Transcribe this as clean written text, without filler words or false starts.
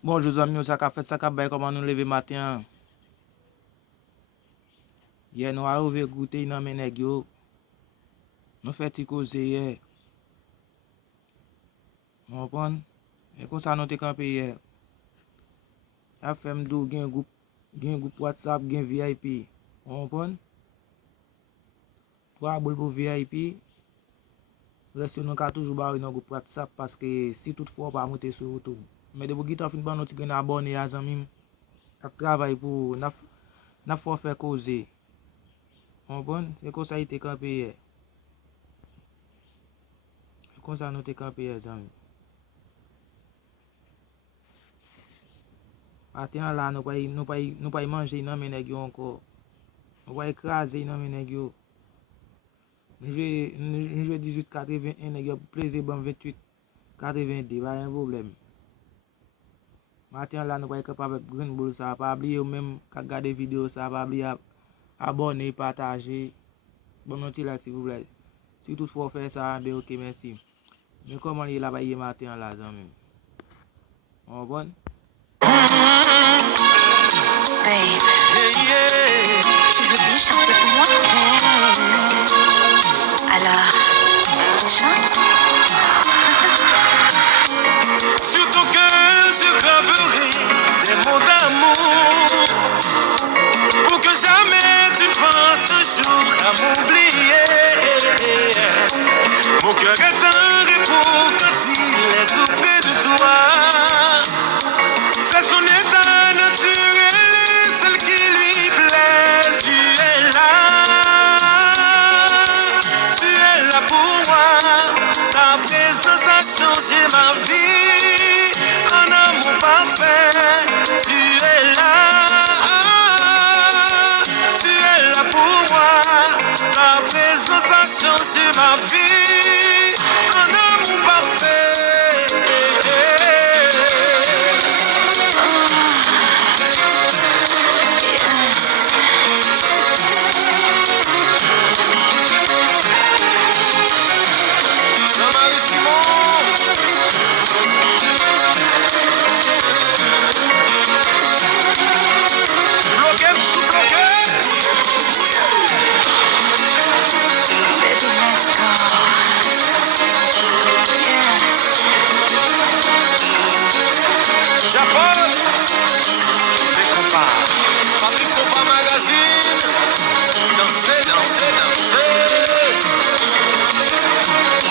Bonjour amis, ça qu'a fait ça qu'a bay comment nous lever matin. Hier nous arrivé goûter dans mes nèg yo. Nous fait ti cause hier. On comprend? Et comme ça nous te campé hier. A fait m'dou gen groupe WhatsApp, gen VIP. On comprend? 3 boule pour VIP. Reste nous ka toujours barrer dans groupe WhatsApp parce que si toutefois pas monter sur YouTube. Mais de vous guitar fin ban nous ti gen abonné à zanmim. A travail pour n'a faut faire causer. On comprend? C'est comme ça il te campé hier. Comme ça nous te campé hier zanmim. Matin là nous pas manger dans mes nèg yo encore. On va écraser dans mes nèg yo. Nous jouer 18-81 nèg yo plaisir bon 28-82 pas un problème. Matin là nous pas capable avec green bull ça pas oublier même qu'à regarder vidéo ça pas oublier abonner partager. Bon petit like s'il vous plaît. Si toutefois faire ça ben OK merci. Mais comment il là bailler matin là zanmi. On bon? Babe, tu veux bien chanter pour moi? Alors, chante. Sur ton cœur, je graverai des mots d'amour pour que jamais tu ne penses un jour à m'oublier. Mon cœur est un repos quand il est tout près de toi. C'est son état naturel et celle qui lui plaît. Tu es là pour moi. Ta présence a changé ma vie. Un amour parfait. Tu es là pour moi. Ta présence a changé ma vie.